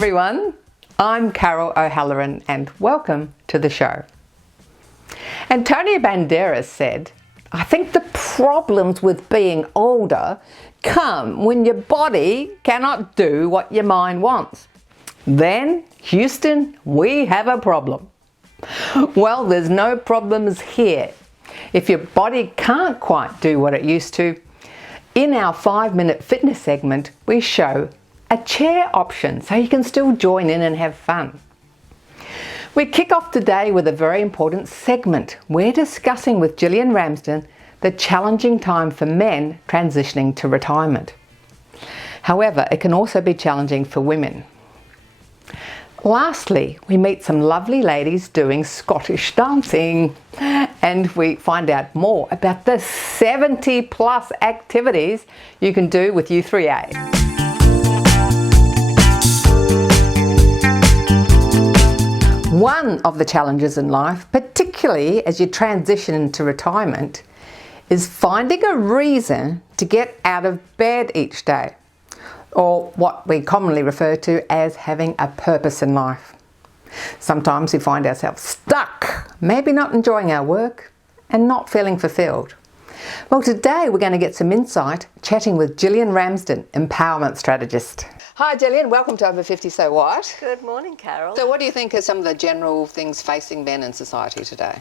everyone, I'm Carol O'Halloran and welcome to the show. Antonio Banderas said, "I think the problems with being older come when your body cannot do what your mind wants. Then, Houston, we have a problem." Well, there's no problems here. If your body can't quite do what it used to, in our 5-minute fitness segment, we show a chair option so you can still join in and have fun. We kick off today with a very important segment. We're discussing with Jillian Ramsden the challenging time for men transitioning to retirement. However, it can also be challenging for women. Lastly, we meet some lovely ladies doing Scottish dancing, and we find out more about the 70+ activities you can do with U3A. One of the challenges in life, particularly as you transition into retirement, is finding a reason to get out of bed each day, or what we commonly refer to as having a purpose in life. Sometimes we find ourselves stuck, maybe not enjoying our work and not feeling fulfilled. Well, today we're going to get some insight chatting with Jillian Ramsden, empowerment strategist. Hi Jillian, welcome to Over 50 So What. Good morning, Carol. So what do you think are some of the general things facing men in society today?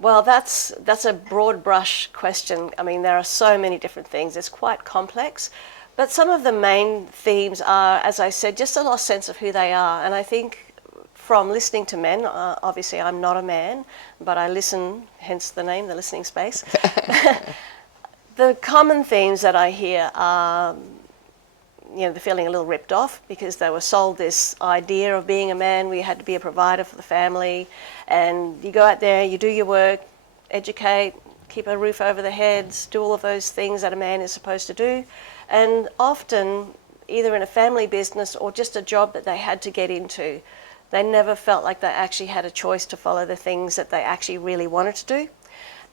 Well, that's a broad brush question. I mean, there are so many different things. It's quite complex. But some of the main themes are, as I said, just a lost sense of who they are. And I think from listening to men, obviously I'm not a man, but I listen, hence the name, the listening space. The common themes that I hear are, they're feeling a little ripped off because they were sold this idea of being a man where you had to be a provider for the family, and you go out there, you do your work, educate, keep a roof over their heads, do all of those things that a man is supposed to do. And often, either in a family business or just a job that they had to get into, they never felt like they actually had a choice to follow the things that they actually really wanted to do.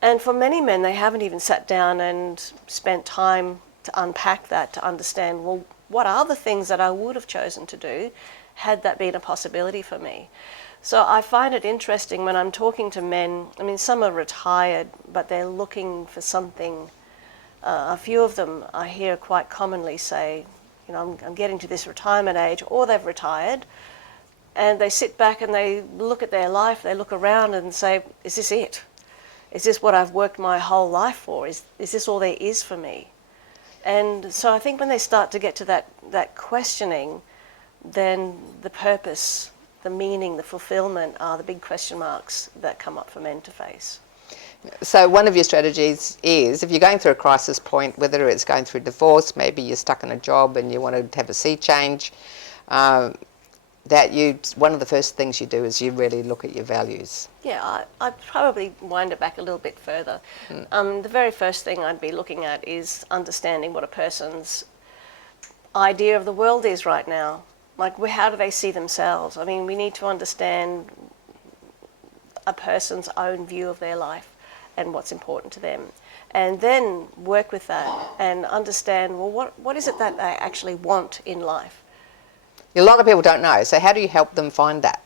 And for many men, they haven't even sat down and spent time to unpack that, to understand, well, what are the things that I would have chosen to do had that been a possibility for me? So I find it interesting when I'm talking to men. I mean, some are retired, but they're looking for something. A few of them I hear quite commonly say, I'm getting to this retirement age, or they've retired, and they sit back and they look at their life, they look around and say, is this it? Is this what I've worked my whole life for? Is this all there is for me? And so I think when they start to get to that questioning, then the purpose, the meaning, the fulfillment are the big question marks that come up for men to face. So one of your strategies is, if you're going through a crisis point, whether it's going through divorce, maybe you're stuck in a job and you want to have a sea change, one of the first things you do is you really look at your values. Yeah, I'd probably wind it back a little bit further. The very first thing I'd be looking at is understanding what a person's idea of the world is right now. Like, how do they see themselves? I mean, we need to understand a person's own view of their life and what's important to them. And then work with that and understand, well, what is it that they actually want in life? A lot of people don't know, so how do you help them find that?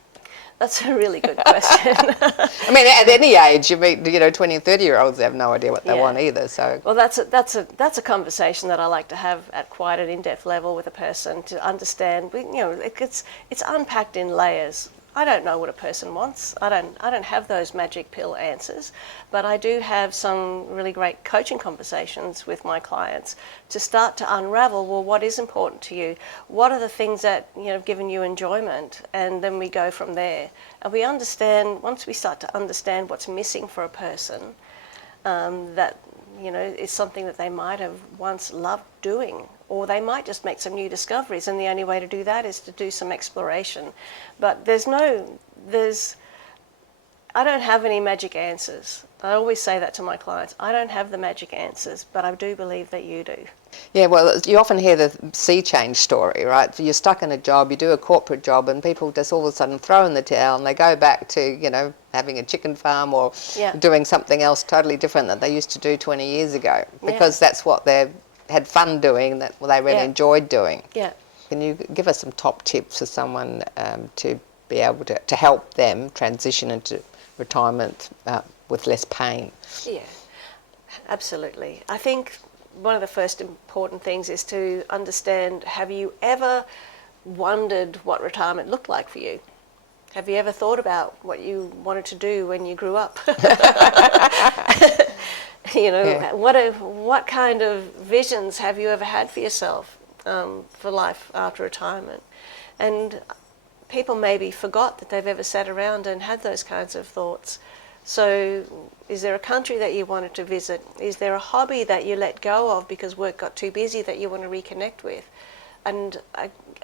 That's a really good question. I mean, at any age, you meet 20 and 30-year-olds have no idea what they want either. So well, that's a conversation that I like to have at quite an in-depth level with a person to understand. It's unpacked in layers. I don't know what a person wants. I don't have those magic pill answers, but I do have some really great coaching conversations with my clients to start to unravel, well, what is important to you? What are the things that have given you enjoyment? And then we go from there. And we understand, once we start to understand what's missing for a person, that it's something that they might have once loved doing, or they might just make some new discoveries, and the only way to do that is to do some exploration. But I don't have any magic answers. I always say that to my clients. I don't have the magic answers, but I do believe that you do. Yeah, well, you often hear the sea change story, right? You're stuck in a job, you do a corporate job, and people just all of a sudden throw in the towel and they go back to, having a chicken farm or doing something else totally different that they used to do 20 years ago, because that's what they had fun doing, that they really enjoyed doing. Yeah. Can you give us some top tips for someone to be able to help them transition into retirement with less pain? Yeah, absolutely. I think one of the first important things is to understand, have you ever wondered what retirement looked like for you? Have you ever thought about what you wanted to do when you grew up? What kind of visions have you ever had for yourself for life after retirement? And people maybe forgot that they've ever sat around and had those kinds of thoughts. So is there a country that you wanted to visit? Is there a hobby that you let go of because work got too busy that you want to reconnect with? And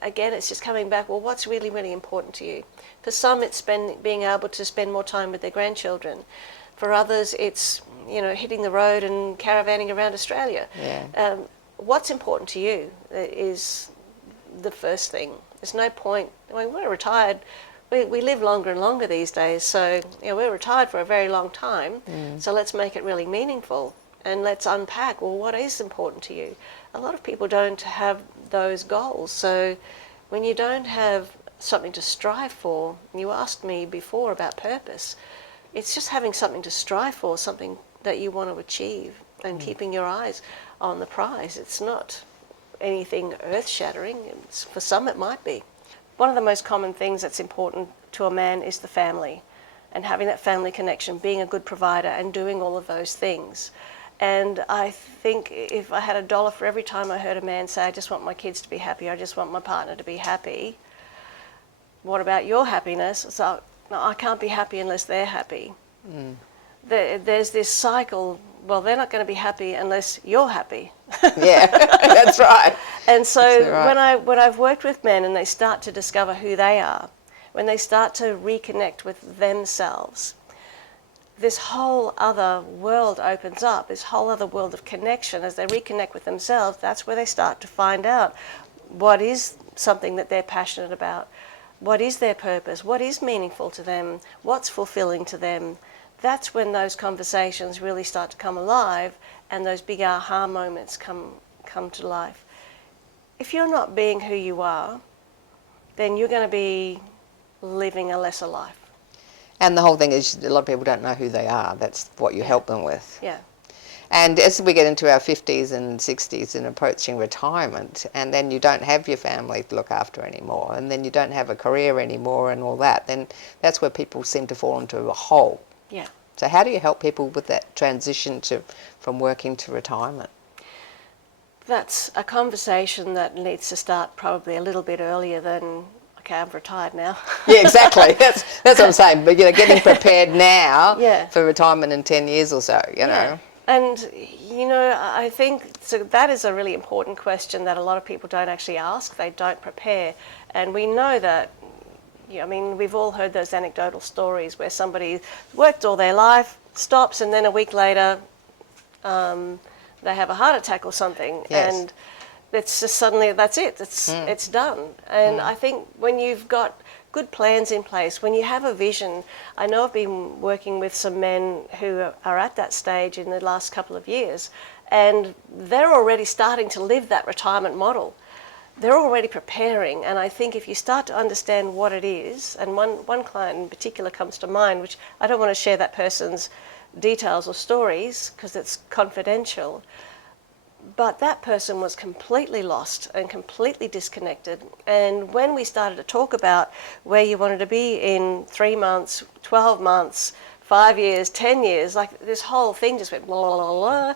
again, it's just coming back, well, what's really, really important to you? For some, it's being able to spend more time with their grandchildren. For others, it's, hitting the road and caravanning around Australia. Yeah. What's important to you is the first thing. There's no point, we're retired, we live longer and longer these days, so we're retired for a very long time, so let's make it really meaningful, and let's unpack, well, what is important to you? A lot of people don't have those goals, so when you don't have something to strive for, you asked me before about purpose, it's just having something to strive for, something that you want to achieve, and keeping your eyes on the prize. It's not anything earth-shattering. For some it might be. One of the most common things that's important to a man is the family, and having that family connection, being a good provider and doing all of those things. And I think if I had $1 for every time I heard a man say, I just want my kids to be happy, I just want my partner to be happy, what about your happiness? So, no, I can't be happy unless they're happy. There's this cycle, well, they're not going to be happy unless you're happy. Yeah, that's right. And so right. when I've worked with men and they start to discover who they are, when they start to reconnect with themselves, this whole other world opens up, this whole other world of connection. As they reconnect with themselves, that's where they start to find out what is something that they're passionate about, what is their purpose, what is meaningful to them, what's fulfilling to them. That's when those conversations really start to come alive and those big aha moments come to life. If you're not being who you are, then you're going to be living a lesser life. And the whole thing is, a lot of people don't know who they are. That's what you help them with. Yeah. And as we get into our 50s and 60s and approaching retirement, and then you don't have your family to look after anymore, and then you don't have a career anymore and all that, then that's where people seem to fall into a hole. Yeah. So how do you help people with that transition from working to retirement? That's a conversation that needs to start probably a little bit earlier than, okay, I'm retired now. Yeah, exactly. That's what I'm saying. But getting prepared now Yeah. for retirement in 10 years or so. Yeah. And I think so that is a really important question that a lot of people don't actually ask. They don't prepare, and we know that. We've all heard those anecdotal stories where somebody worked all their life, stops, and then a week later they have a heart attack or something. Yes. And it's just suddenly, that's it, it's done. And I think when you've got good plans in place, when you have a vision, I know I've been working with some men who are at that stage in the last couple of years, and they're already starting to live that retirement model. They're already preparing, and I think if you start to understand what it is, and one client in particular comes to mind, which I don't want to share that person's details or stories because it's confidential, but that person was completely lost and completely disconnected. And when we started to talk about where you wanted to be in 3 months, 12 months, 5 years, 10 years, like this whole thing just went blah, blah, blah,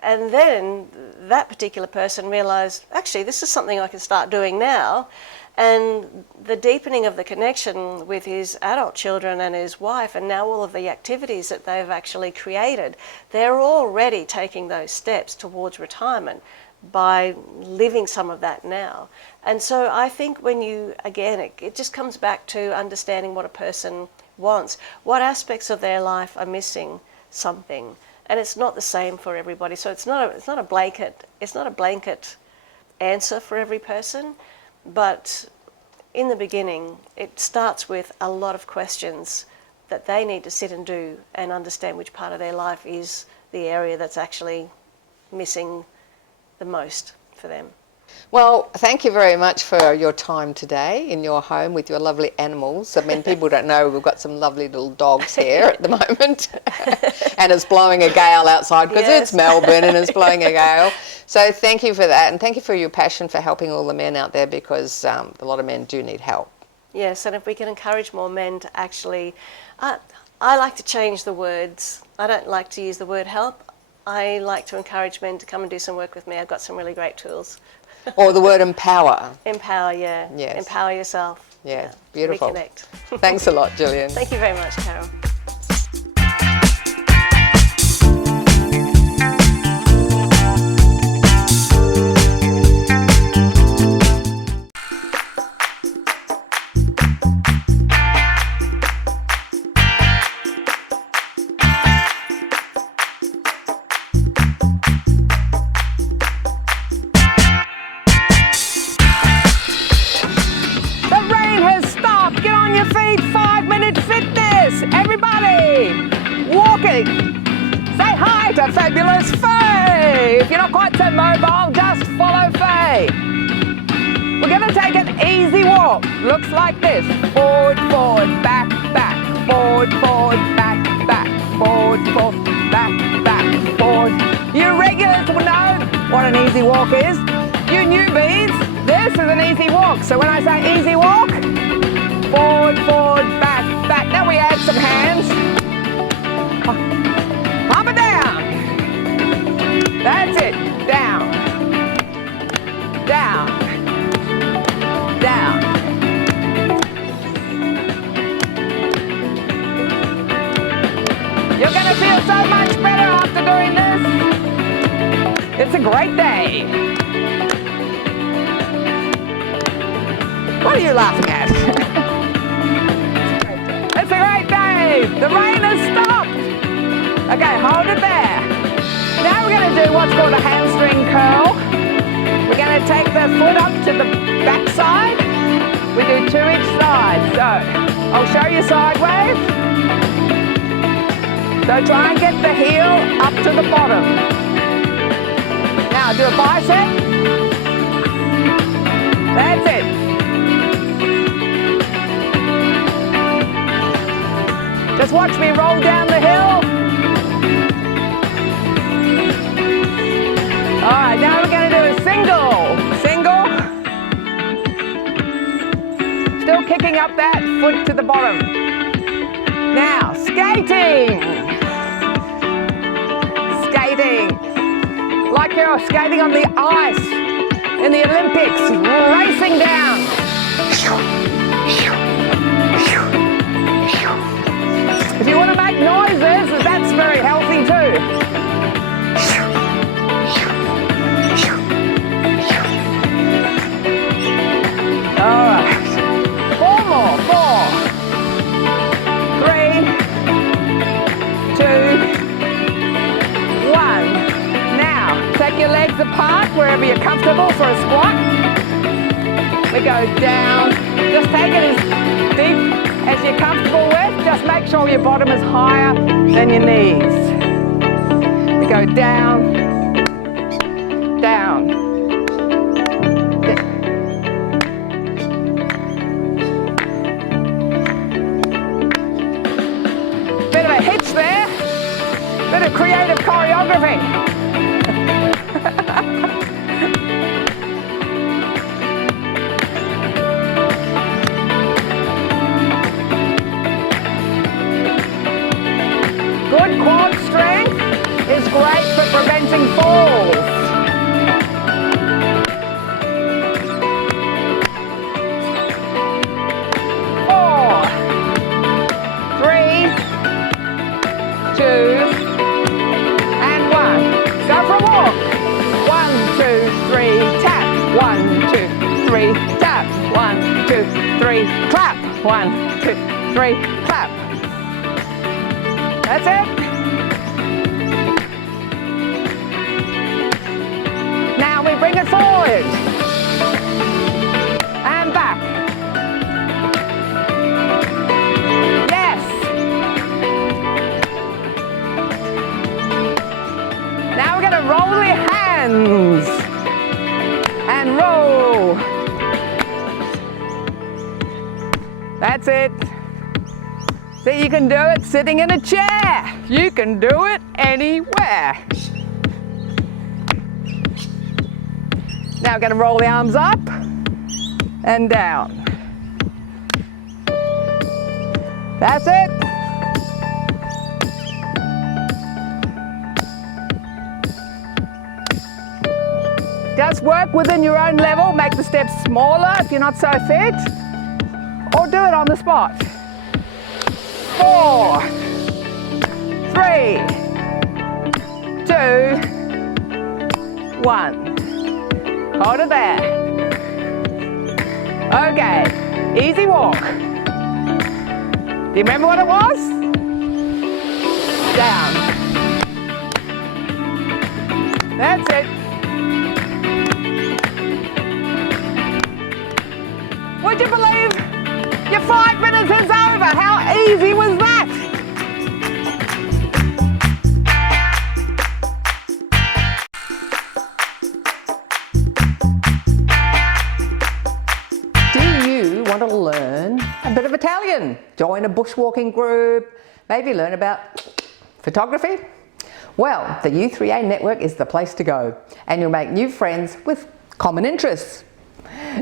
and then that particular person realised, actually, this is something I can start doing now. And the deepening of the connection with his adult children and his wife, and now all of the activities that they've actually created, they're already taking those steps towards retirement by living some of that now. And so I think when you, again, it just comes back to understanding what a person wants, what aspects of their life are missing something. And it's not the same for everybody. So it's not a blanket answer for every person, but in the beginning, it starts with a lot of questions that they need to sit and do and understand which part of their life is the area that's actually missing the most for them. Well, thank you very much for your time today in your home with your lovely animals. I mean, people don't know we've got some lovely little dogs here at the moment. And it's blowing a gale outside because Yes. it's Melbourne and it's blowing a gale. So thank you for that, and thank you for your passion for helping all the men out there, because a lot of men do need help. Yes, and if we can encourage more men to actually, I like to change the words. I don't like to use the word help. I like to encourage men to come and do some work with me. I've got some really great tools. Or the word empower. Empower, yeah. Yes. Empower yourself. Yeah, beautiful. Reconnect. Thanks a lot, Jillian. Thank you very much, Carol. The rain has stopped. Get on your feet. 5-minute fitness. Everybody, walking. Say hi to fabulous Faye. If you're not quite so mobile, just follow Faye. We're going to take an easy walk. Looks like this. Forward, forward, back, back. Forward, forward, back, back. Forward, forward, back, back. Forward. You regulars will know what an easy walk is. You newbies, this is an easy walk. So when I say easy walk, forward, forward, back, back. Now we add some hands. Up and down. That's it. Down. Down. Down. You're going to feel so much better after doing this. It's a great day. What are you laughing at? It's a great day. The rain has stopped. Okay, hold it there. Now we're going to do what's called a hamstring curl. We're going to take the foot up to the back side. We do 2 each side. So I'll show you sideways. So try and get the heel up to the bottom. Now do a bicep. That's it. Just watch me roll down the hill. All right, now we're going to do a single. Single. Still kicking up that foot to the bottom. Now, skating. Skating. Like you're skating on the ice in the Olympics, racing down. If you want to make noises, that's very healthy too. All right. 4 more. 4, 3, 2, 1. Now, take your legs apart wherever you're comfortable for a squat. We go down. Just take it as deep as you're comfortable with. Just make sure your bottom is higher than your knees. We go down, down. Bit of a hitch there. Bit of creative choreography. Good quad strength is great for preventing falls. 4, 3, 2, and 1. Go for a walk. 1, 2, 3, tap. 1, 2, 3, tap. 1, 2, 3, clap. 1, 2, 3, clap. That's it. Now we bring it forward and back. Yes. Now we're going to roll your hands and and roll. That's it. See, you can do it sitting in a chair. You can do it anywhere. Now we're going to roll the arms up and down. That's it. Just work within your own level. Make the steps smaller if you're not so fit, or do it on the spot. 4, 3, 2, 1. Hold it there. Okay, easy walk. Do you remember what it was? Down. That's it. Would you believe your 5 minutes is over? How easy was that? Do you want to learn a bit of Italian? Join a bushwalking group, maybe learn about photography? Well, the U3A network is the place to go, and you'll make new friends with common interests.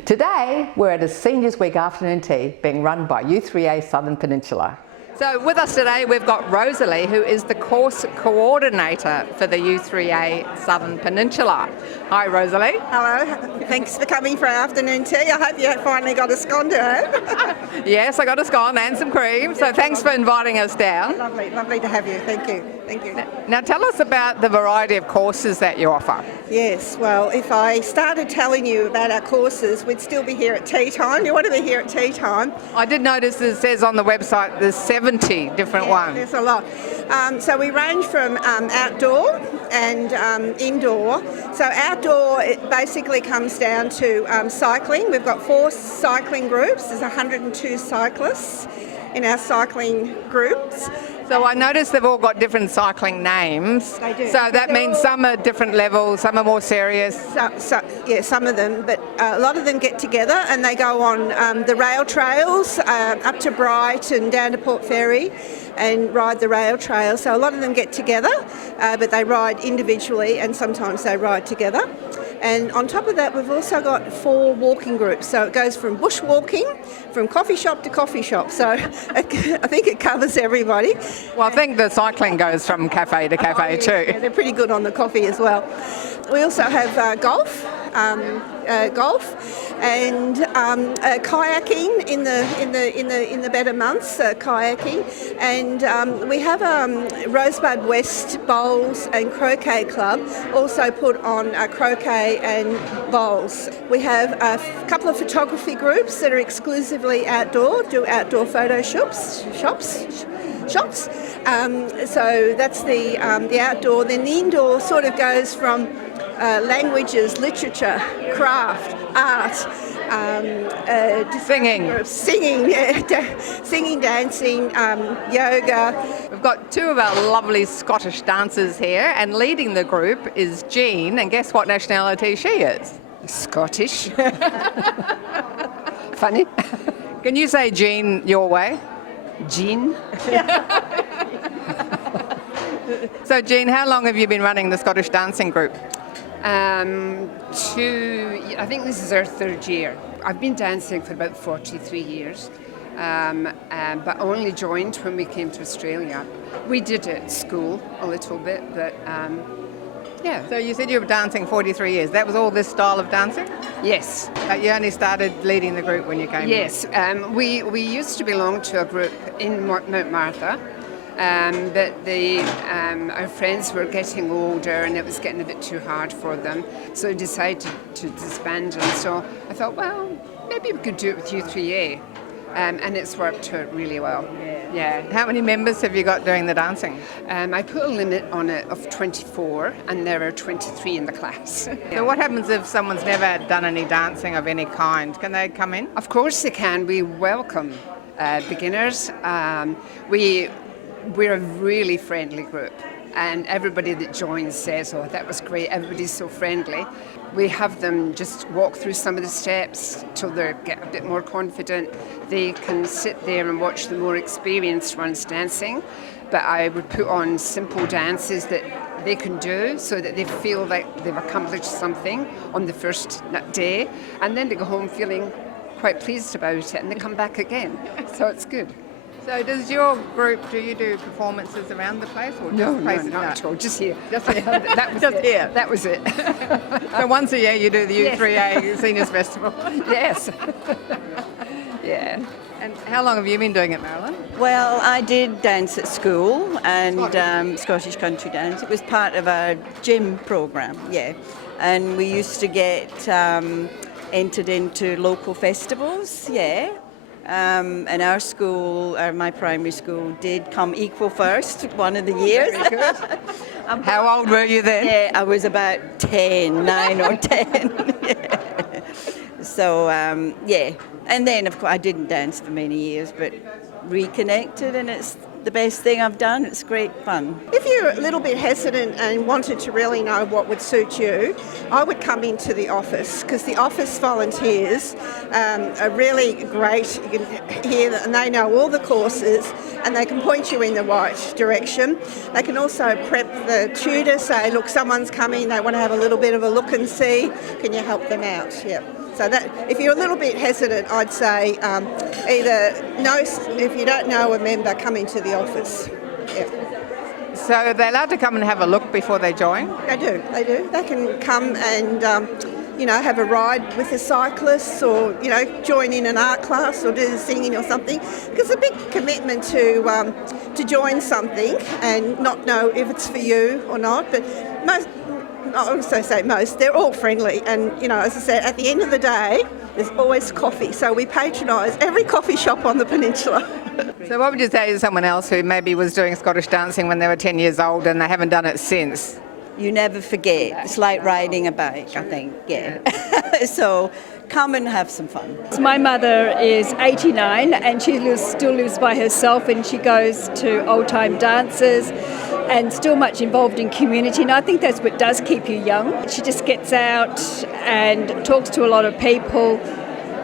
Today, we're at a Seniors Week afternoon tea being run by U3A Southern Peninsula. So with us today, we've got Rosalie, who is the course coordinator for the U3A Southern Peninsula. Hi, Rosalie. Hello, thanks for coming for our afternoon tea. I hope you finally got a scone to have. Yes, I got a scone and some cream, so thanks for inviting us down. Lovely, lovely to have you. Thank you. Thank you. Now tell us about the variety of courses that you offer. Yes, well, if I started telling you about our courses, we'd still be here at tea time. You want to be here at tea time. I did notice it says on the website there's 70 different ones. There's a lot. So we range from outdoor and indoor. So outdoor, it basically comes down to cycling. We've got 4 cycling groups. There's 102 cyclists in our cycling groups. So I noticed they've all got different cycling names. They do. So that means some are different levels, some are more serious. Yeah, some of them, but a lot of them get together and they go on the rail trails up to Bright and down to Port Fairy and ride the rail trail. So a lot of them get together, but they ride individually and sometimes they ride together. And on top of that, we've also got 4 walking groups. So it goes from bushwalking, from coffee shop to coffee shop. So I think it covers everybody. Well, I think the cycling goes from cafe to cafe too. Yeah, they're pretty good on the coffee as well. We also have golf and kayaking in the better months. Kayaking, and we have Rosebud West Bowls and Croquet Club also put on croquet and bowls. We have a couple of photography groups that are exclusively outdoor, do outdoor photo shops. So that's the outdoor. Then the indoor sort of goes from languages, literature, craft, art, Singing. Singing, dancing, yoga. We've got 2 of our lovely Scottish dancers here, and leading the group is Jean, and guess what nationality she is? Scottish. Funny. Can you say Jean your way? Jean. So Jean, how long have you been running the Scottish dancing group? I think this is our 3rd year. I've been dancing for about 43 years, but only joined when we came to Australia. We did it at school a little bit, but yeah. So you said you were dancing 43 years. That was all this style of dancing? Yes. You only started leading the group when you came here? Yes. We used to belong to a group in Mount Martha. But our friends were getting older and it was getting a bit too hard for them, so they decided to disband. And so I thought, well, maybe we could do it with U3A, and it's worked out really well. Yeah. How many members have you got doing the dancing? I put a limit on it of 24, and there are 23 in the class. So what happens if someone's never done any dancing of any kind? Can they come in? Of course they can. We welcome beginners. We're a really friendly group. and everybody that joins says, oh, that was great, everybody's so friendly. We have them just walk through some of the steps till they get a bit more confident. They can sit there and watch the more experienced ones dancing, but I would put on simple dances that they can do so that they feel like they've accomplished something on the first day, and then they go home feeling quite pleased about it, and they come back again. So it's good. So does your group, do you do performances around the place or just places not out? at all, just here. Just here. That was Just it. here. That was it. So once a year you do the U3A Seniors Festival. Yes. Yeah. And how long have you been doing it, Marilyn? Well, I did dance at school and Scottish country dance. It was part of our gym program, yeah. And we used to get entered into local festivals, yeah. And our school, my primary school, did come equal first one of the years. Very good. How old were you then? Yeah, I was about 9 or 10. Yeah. So, yeah. And then, of course, I didn't dance for many years, but reconnected, and it's the best thing I've done. It's great fun. If you're a little bit hesitant and wanted to really know what would suit you, I would come into the office, because the office volunteers are really great. You can hear that, and they know all the courses, and they can point you in the right direction. They can also prep the tutor, say, look, someone's coming, they want to have a little bit of a look and see. Can you help them out? Yeah. So that, if you're a little bit hesitant, I'd say either know, if you don't know a member, come into the office. Yeah. So they're allowed to come and have a look before they join? They do. They can come and, have a ride with the cyclists, or, join in an art class or do the singing or something. Because it's a big commitment to join something and not know if it's for you or not. But I also say most, they're all friendly, and as I said, at the end of the day there's always coffee, so we patronise every coffee shop on the peninsula. So what would you say to someone else who maybe was doing Scottish dancing when they were 10 years old and they haven't done it since? You never forget. It's like riding a bike, I think, yeah. So come and have some fun. My mother is 89 and she still lives by herself, and she goes to old time dances and still much involved in community, and I think that's what does keep you young. She just gets out and talks to a lot of people.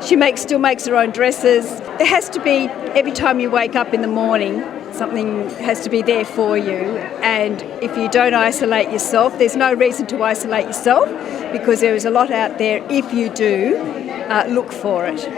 She still makes her own dresses. There has to be, every time you wake up in the morning, something has to be there for you, and if you don't isolate yourself, there's no reason to isolate yourself, because there is a lot out there if you do look for it.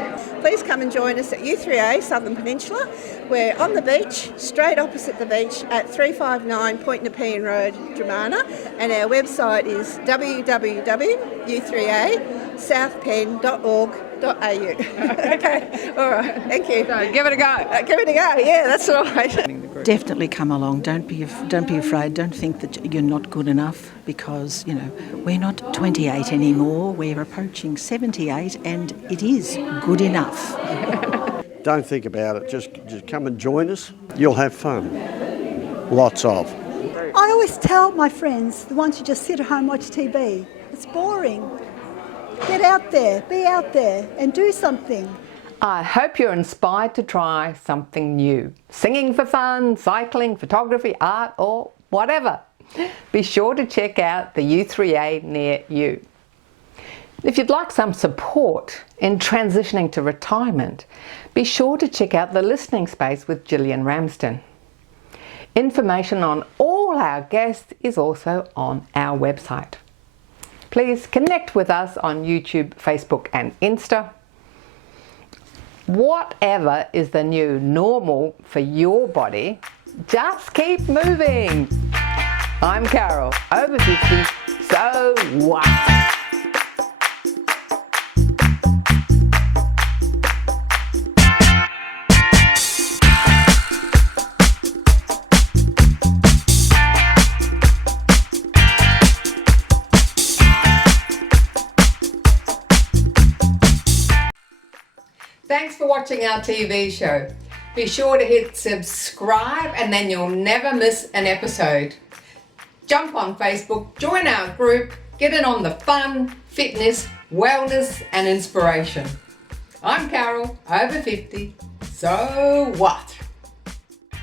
Please come and join us at U3A Southern Peninsula. We're on the beach, straight opposite the beach at 359 Point Nepean Road, Dramana, and our website is www.u3asouthpen.org.au. Okay, all right, thank you. So give it a go. Give it a go, yeah, that's right. Definitely come along. Don't be afraid. Don't think that you're not good enough, because we're not 28 anymore. We're approaching 78, and it is good enough. Don't think about it. Just come and join us. You'll have fun. Lots of. I always tell my friends, the ones who just sit at home and watch TV, it's boring. Get out there, be out there and do something. I hope you're inspired to try something new. Singing for fun, cycling, photography, art, or whatever. Be sure to check out the U3A near you. If you'd like some support in transitioning to retirement, be sure to check out the listening space with Jillian Ramsden. Information on all our guests is also on our website. Please connect with us on YouTube, Facebook and Insta. Whatever is the new normal for your body, just keep moving. I'm Carol, over 50, so what? Thanks for watching our TV show. Be sure to hit subscribe and then you'll never miss an episode. Jump on Facebook, join our group, get in on the fun, fitness, wellness and inspiration. I'm Carol, over 50, so what?